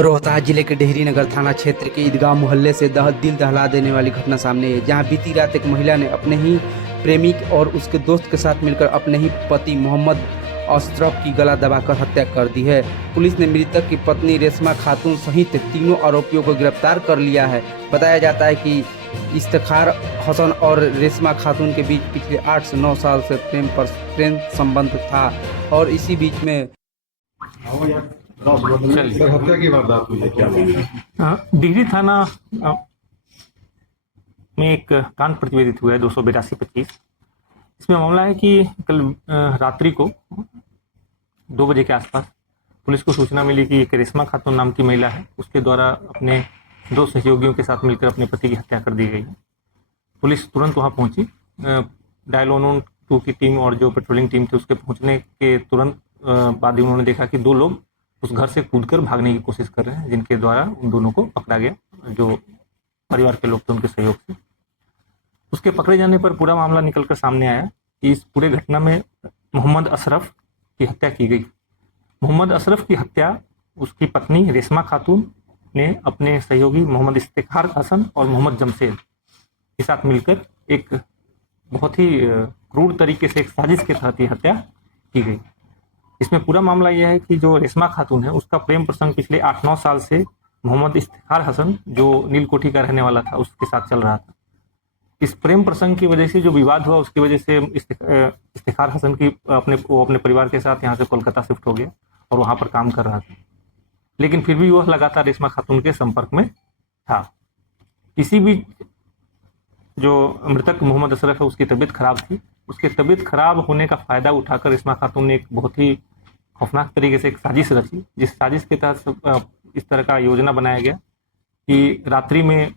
रोहतास जिले के डेहरी नगर थाना क्षेत्र के ईदगाह मोहल्ले से दिल दहला देने वाली घटना सामने आई है, जहां बीती रात एक महिला ने अपने ही प्रेमी और उसके दोस्त के साथ मिलकर अपने ही पति मोहम्मद अशरफ की गला दबाकर हत्या कर दी है। पुलिस ने मृतक की पत्नी रेशमा खातून सहित तीनों आरोपियों को गिरफ्तार कर लिया है। बताया जाता है कि इफ्तिखार हसन और रेशमा खातून के बीच पिछले 8 से 9 साल से प्रेम संबंध था और इसी बीच में सर हत्या की वारदात हुई है क्या? डिहरी थाना में एक कांड प्रतिवेदित हुआ है 282-25। इसमें मामला है कि कल रात्रि को 2 बजे के आसपास पुलिस को सूचना मिली कि एक रेशमा खातून नाम की महिला है, उसके द्वारा अपने 2 सहयोगियों के साथ मिलकर अपने पति की हत्या कर दी गई है। पुलिस तुरंत वहां पहुंची। डायल 112 की टीम और जो पेट्रोलिंग टीम थी उसके पहुंचने के तुरंत बाद ही उन्होंने देखा कि 2 लोग उस घर से कूदकर भागने की कोशिश कर रहे हैं, जिनके द्वारा उन दोनों को पकड़ा गया, जो परिवार के लोग थे उनके सहयोग से। उसके पकड़े जाने पर पूरा मामला निकलकर सामने आया कि इस पूरे घटना में मोहम्मद अशरफ की हत्या की गई। मोहम्मद अशरफ की हत्या उसकी पत्नी रेशमा खातून ने अपने सहयोगी मोहम्मद इफ्तिखार हसन और मोहम्मद जमशेद के साथ मिलकर एक बहुत ही क्रूर तरीके से एक साजिश के तहत ये हत्या की गई। इसमें पूरा मामला यह है कि जो रेशमा खातून है उसका प्रेम प्रसंग पिछले 8-9 साल से मोहम्मद इफ्तिखार हसन, जो नीलकोठी का रहने वाला था, उसके साथ चल रहा था। इस प्रेम प्रसंग की वजह से जो विवाद हुआ, उसकी वजह से इफ्तिखार हसन की अपने परिवार के साथ यहाँ से कोलकाता शिफ्ट हो गया और वहाँ पर काम कर रहा था, लेकिन फिर भी वह लगातार रेशमा खातून के संपर्क में था। इसी बीच जो मृतक मोहम्मद अशरफ है उसकी तबीयत खराब थी। उसके तबीयत खराब होने का फायदा उठाकर रेशमा खातून ने एक बहुत ही खौफनाक तरीके से एक साजिश रची, जिस साजिश के तहत इस तरह का योजना बनाया गया कि रात्रि में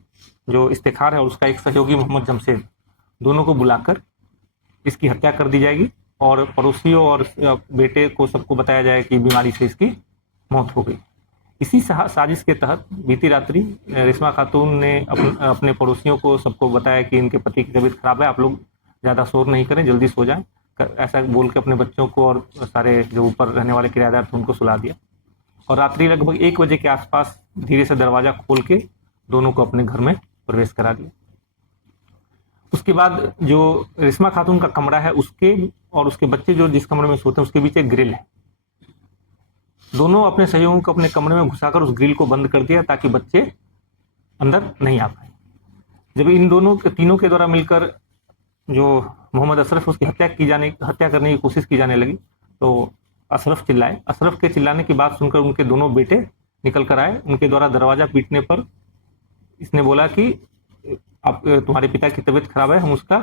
जो इफ्तिखार है और उसका एक सहयोगी मोहम्मद जमशेद, दोनों को बुलाकर इसकी हत्या कर दी जाएगी और पड़ोसियों और बेटे को सबको बताया जाए कि बीमारी से इसकी मौत हो गई। इसी साजिश के तहत बीती रात्रि रेशमा खातून ने अपने पड़ोसियों को सबको बताया कि इनके पति की तबीयत खराब है, आप लोग ज़्यादा शोर नहीं करें, जल्दी सो जाएं। ऐसा बोल के अपने बच्चों को और सारे जो ऊपर रहने वाले किराएदार थे उनको सुला दिया और रात्रि लगभग 1 बजे के आसपास धीरे से दरवाज़ा खोल के दोनों को अपने घर में प्रवेश करा दिया। उसके बाद जो रेशमा खातून का कमरा है, उसके और उसके बच्चे जो जिस कमरे में सोते हैं उसके बीच एक ग्रिल है। दोनों अपने सहयोगियों को अपने कमरे में घुसाकर उस ग्रिल को बंद कर दिया ताकि बच्चे अंदर नहीं आ पाए। जब इन तीनों के द्वारा मिलकर जो मोहम्मद अशरफ उसकी हत्या करने की कोशिश की जाने लगी तो अशरफ चिल्लाए। अशरफ के चिल्लाने की बात सुनकर उनके दोनों बेटे निकल कर आए। उनके द्वारा दरवाजा पीटने पर इसने बोला कि आप तुम्हारे पिता की तबीयत खराब है, हम उसका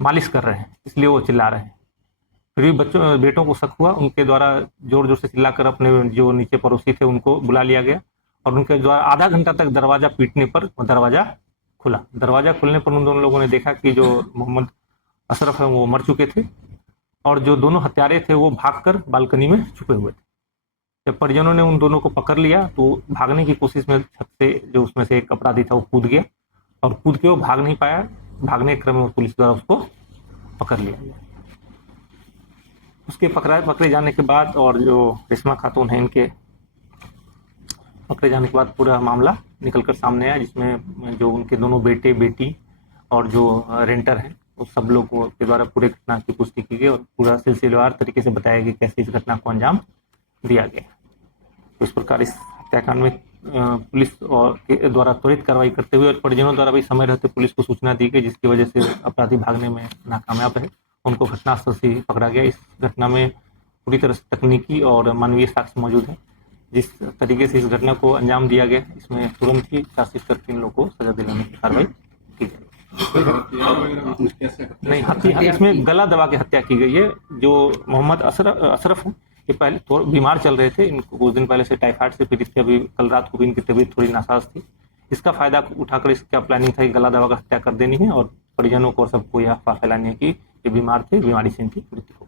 मालिश कर रहे हैं, इसलिए वो चिल्ला रहे हैं। फिर भी बेटों को शक हुआ, उनके द्वारा जोर जोर से चिल्लाकर अपने जो नीचे पड़ोसी थे उनको बुला लिया गया और उनके द्वारा आधा घंटा तक दरवाजा पीटने पर दरवाजा खुला। दरवाजा खुलने पर उन दोनों लोगों ने देखा कि जो मोहम्मद अशरफ है वो मर चुके थे और जो दोनों हत्यारे थे वो भागकर बालकनी में छुपे हुए थे। जब परिजनों ने उन दोनों को पकड़ लिया तो भागने की कोशिश में छत से जो उसमें से एक अपराधी था वो कूद गया और कूद के वो भाग नहीं पाया। भागने के क्रम में पुलिस द्वारा उसको पकड़ लिया गया। उसके पकड़े जाने के बाद और जो रेशमा खातून है, इनके पकड़े जाने के बाद पूरा मामला निकलकर सामने आया, जिसमें जो उनके दोनों बेटे बेटी और जो रेंटर हैं उस सब लोगों के द्वारा पूरे घटना की पुष्टि की गई और पूरा सिलसिलेवार तरीके से बताया गया कैसे इस घटना को अंजाम दिया गया। तो इस प्रकार इस हत्याकांड में पुलिस और के द्वारा त्वरित कार्रवाई करते हुए और परिजनों द्वारा भी समय रहते पुलिस को सूचना दी गई, जिसकी वजह से अपराधी भागने में नाकामयाब रहे, उनको घटनास्थल से पकड़ा गया। इस घटना में पूरी तरह से तकनीकी और मानवीय साक्ष्य मौजूद है। जिस तरीके से इस घटना को अंजाम दिया गया, इसमें तुरंत ही चार्जशीट करके इन लोगों को सजा दिलाने की कार्रवाई की गई। नहीं, हत्या इसमें गला दबा के हत्या की गई है। जो मोहम्मद अशरफ है, ये पहले थोड़ा बीमार चल रहे थे, इनको कुछ दिन पहले से टाइफाइड से पीड़ित थे। अभी कल रात को भी इनकी तबीयत थोड़ी नासाज थी। इसका फायदा उठाकर इसका प्लानिंग था कि गला दबा कर हत्या कर देनी है और परिजनों को सबको यह अफवाह फैलानी है कि ये बीमार थे, बीमारी से इनकी मृत्यु हो।